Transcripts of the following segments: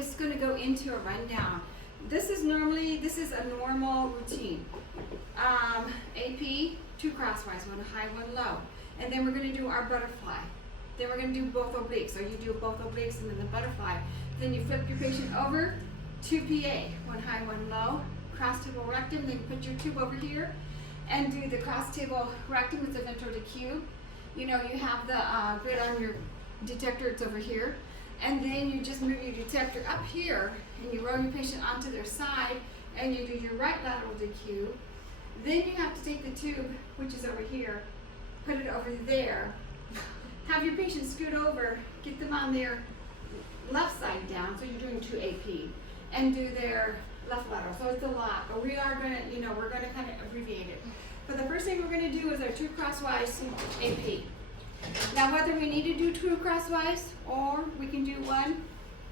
just going to go into a rundown. This is a normal routine. AP, 2 crosswise, 1 high, 1 low. And then we're going to do our butterfly. Then we're going to do both obliques. So you do both obliques and then the butterfly. Then you flip your patient over, 2 PA, 1 high, 1 low, cross table rectum. Then you put your tube over here and do the cross table rectum with the ventral decube. You know, you have the grid on your detector, it's over here. And then you just move your detector up here and you roll your patient onto their side and you do your right lateral decube. Then you have to take the tube, which is over here, put it over there, have your patient scoot over, get them on their left side down, so you're doing 2 AP, and do their left lateral. So it's a lot, but we are gonna, you know, we're gonna kind of abbreviate it. But the first thing we're gonna do is our 2 crosswise AP. Now whether we need to do 2 crosswise or we can do 1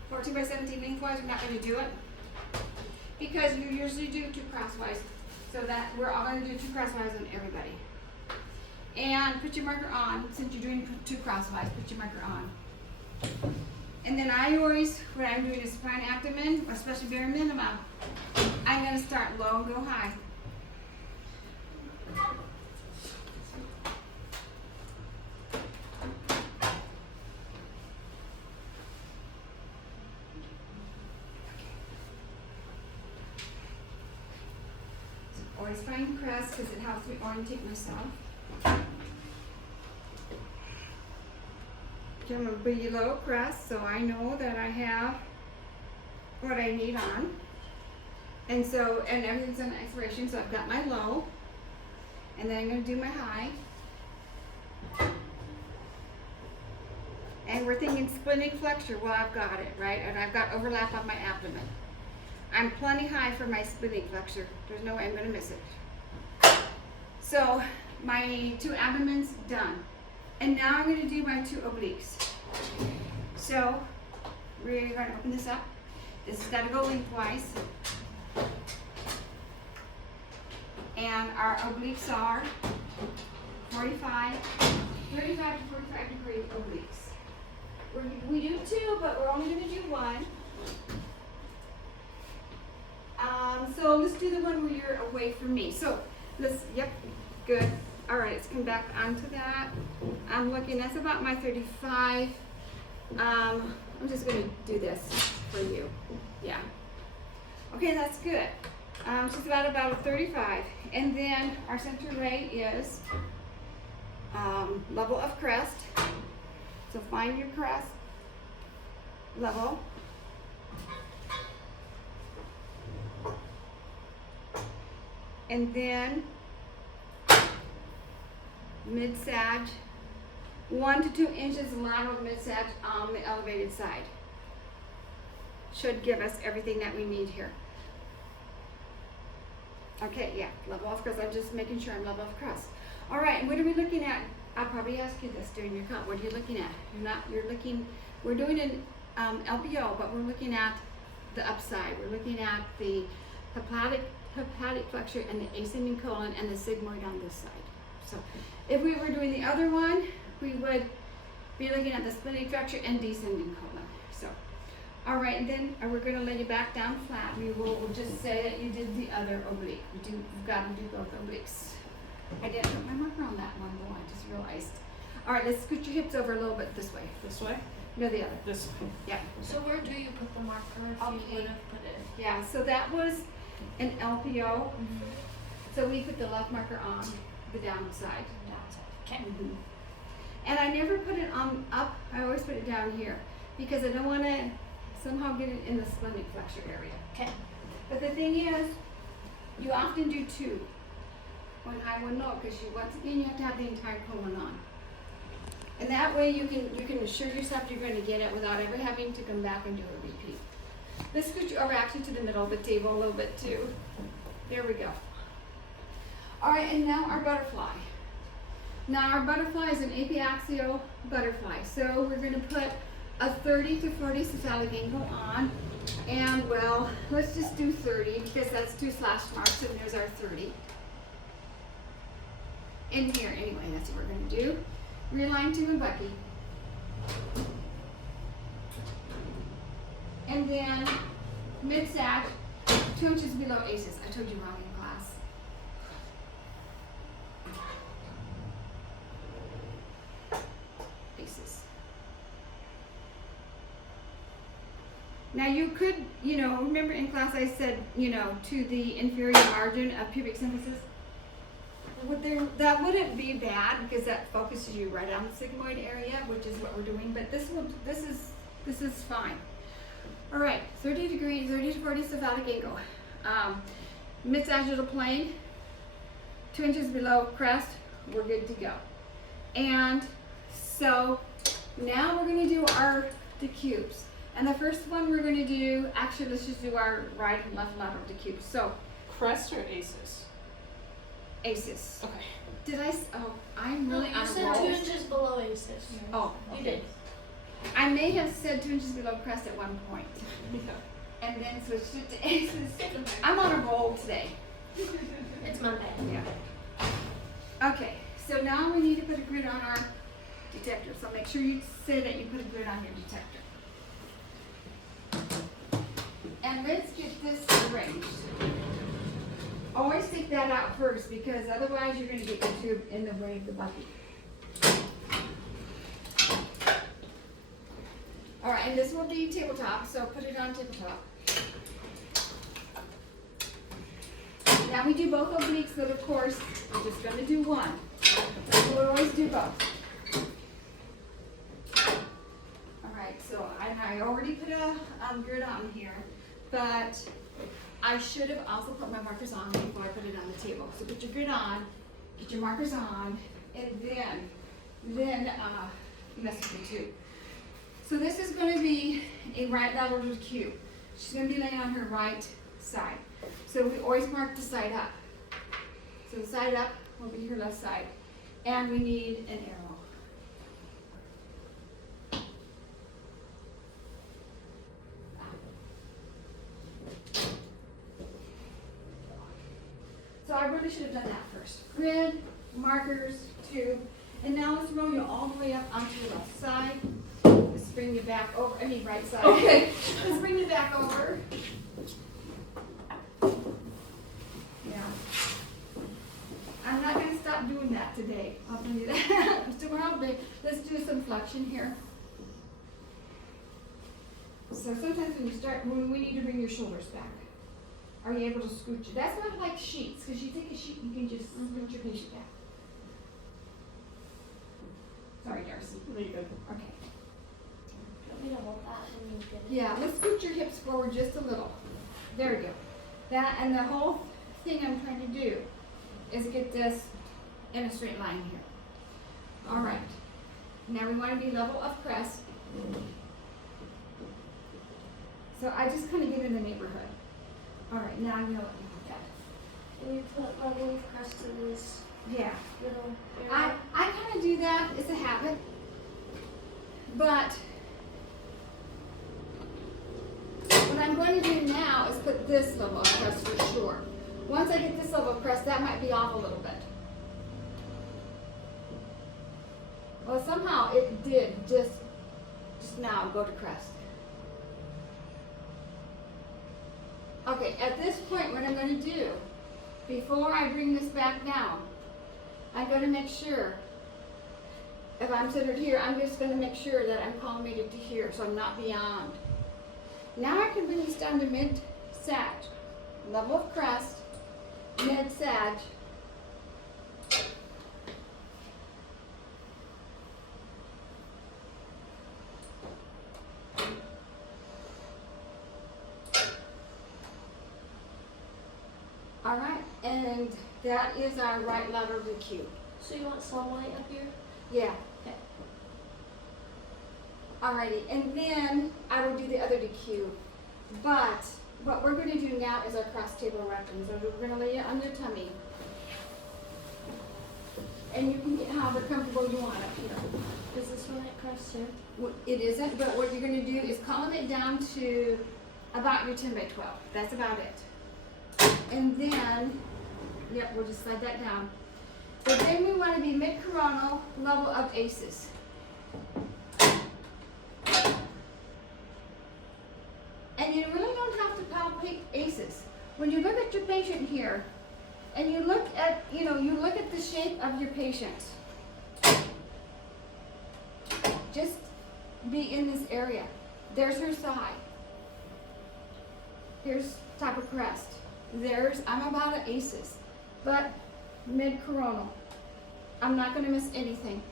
14 by 17 lengthwise, we're not gonna do it because you usually do 2 crosswise. So that we're all gonna do 2 crosswise on everybody. And put your marker on, since you're doing 2 crosswise, put your marker on. And then I always, when I'm doing a supine abdomen, especially bare minimum, I'm gonna start low and go high. Always find crest because it helps me orientate myself. I'm a below crest, so I know that I have what I need on. And so, and everything's on expiration, so I've got my low. And then I'm going to do my high. And we're thinking splenic flexure. Well, I've got it, right? And I've got overlap on my abdomen. I'm plenty high for my splenic flexure. There's no way I'm going to miss it. So my 2 abdomens done. And now I'm going to do my 2 obliques. So we're going to open this up. This has got to go lengthwise. And our obliques are 35 to 45 degree obliques. We do 2, but we're only going to do 1. So let's do the one where you're away from me. So let's, yep, good. All right, let's come back onto that. I'm looking, that's about my 35. I'm just gonna do this for you. Yeah. Okay, that's good. She's about a 35. And then our center ray is level of crest. So find your crest level. And then mid-sag, 1 to 2 inches lateral mid-sag on the elevated side. Should give us everything that we need here. Okay, yeah, level of crest. I'm just making sure I'm level of crest. All right, and what are we looking at? I'll probably ask you this during your comp. What are you looking at? We're doing an LPO, but we're looking at the upside. We're looking at the hepatic flexure and the ascending colon and the sigmoid on this side. So if we were doing the other one, we would be looking at the splenic flexure and descending colon. So, all right, and then we're going to lay you back down flat. We'll just say that you did the other oblique. You've got to do both obliques. I didn't put my marker on that one though, I just realized. All right, let's scoot your hips over a little bit this way. This way? No, the other. This way. Yeah. So where do you put the marker if you would have put it? Yeah, so that was an LPO. So we put the left marker on the downside. Okay. And I never put it on up, I always put it down here because I don't want to somehow get it in the splenic flexure area. Okay. But the thing is, you often do 2. 1 high, 1 low, because once again you have to have the entire colon on. And that way you can assure yourself you're going to get it without ever having to come back and do a repeat. Let's scoot you over actually to the middle of the table a little bit too. There we go. All right, and now our butterfly. Now our butterfly is an apiaxial butterfly. So we're going to put a 30 to 40 cephalic angle on. And well, let's just do 30 because that's 2 slash marks and there's our 30. In here anyway, that's what we're going to do. Realign to and Bucky. And then mid-sag, 2 inches below aces. I told you wrong in class. Aces. Now you could, remember in class I said, to the inferior margin of pubic symphysis? That wouldn't be bad because that focuses you right on the sigmoid area, which is what we're doing, but this is fine. All right, 30 to 40 cephalic angle. Mid-sagittal plane, 2 inches below crest, we're good to go. And so now we're going to do the cubes. And the first one we're going to do, actually let's just do our right and left lateral decubes. So Crest or aces? aces. Okay. I'm really You on a said roll. 2 inches below aces. Oh, You okay. did. I may have said 2 inches below crest at one point, Yeah. and then switched it to aces. It's okay. I'm on a roll today. It's Monday. Yeah. Okay, so now we need to put a grid on our detector. So make sure you say that you put a grid on your detector. And let's get this arranged. Always take that out first because otherwise you're going to get your tube in the way of the bucket. All right, and this will be tabletop, so put it on tabletop. Now we do both obliques, but of course, we're just going to do one. We'll always do both. All right, so I already put a grid on here, but I should have also put my markers on before I put it on the table. So put your grid on, get your markers on, and then mess with the tube. So this is going to be a right lateral decube. She's going to be laying on her right side. So we always mark the side up. So the side up will be her left side. And we need an arrow. So I really should have done that first. Grid, markers, tube, and now let's roll you all the way up onto your left side. Let's bring you back over, right side. Okay. Let's bring you back over. Yeah. I'm not going to stop doing that today. I'll tell you that. Tomorrow, let's do some flexion here. So sometimes when we need to bring your shoulders back, are you able to scooch it? That's not like sheets, because you take a sheet, you can just scooch your patient back. Sorry, Darcy. There you go. Okay. Want me to hold that and you get it? Yeah, let's scoot your hips forward just a little. There we go. That, and the whole thing I'm trying to do is get this in a straight line here. All right. Now we want to be level of crest. So I just kind of get in the neighborhood. All right, now I know what you want that. Can you put level of crest to this Yeah. little I area? kind of do that. It's a habit. But what I'm going to do now is put this level of crest for sure. Once I get this level of crest, that might be off a little bit. Well, somehow it did just now go to crest. Okay, at this point, what I'm going to do, before I bring this back down, I'm going to make sure, if I'm centered here, I'm just going to make sure that I'm collimated to here, so I'm not beyond. Now I can bring this down to mid-sag, level of crest, mid-sag. All right, and that is our right lateral decube. So you want sunlight up here? Yeah. Okay. Alrighty, and then I will do the other decube. But what we're going to do now is our cross table rectum. So we're going to lay it on your tummy. And you can get however comfortable you want up here. Is this one at crest too? It isn't, but what you're going to do is column it down to about your 10 by 12. That's about it. And then, yep, we'll just slide that down. But then we want to be mid-coronal, level of aces. patient here, and you look at, you look at the shape of your patient. Just be in this area. There's her thigh. Here's top of crest. I'm about an ACEs, but mid-coronal. I'm not gonna miss anything.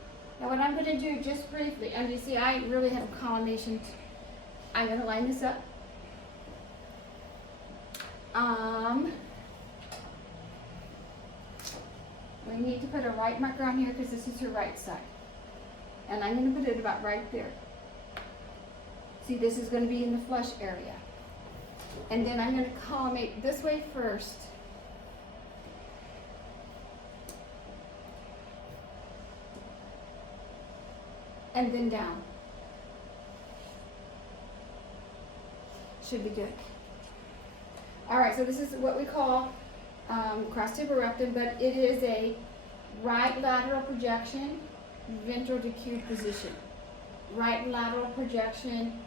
Now what I'm gonna do just briefly, and you see I really have a collimation. I'm gonna line this up. We need to put a right marker on here because this is her right side. And I'm gonna put it about right there. See, this is gonna be in the flush area. And then I'm gonna collimate this way first. And then down. Should be good. All right, so this is what we call cross tibia rectum, but it is a right lateral projection, ventral decute position. Right lateral projection,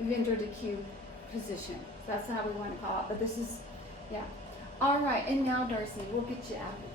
ventral decute position. That's how we want to call it, but this is, yeah. All right, and now Darcy, we'll get you out of it.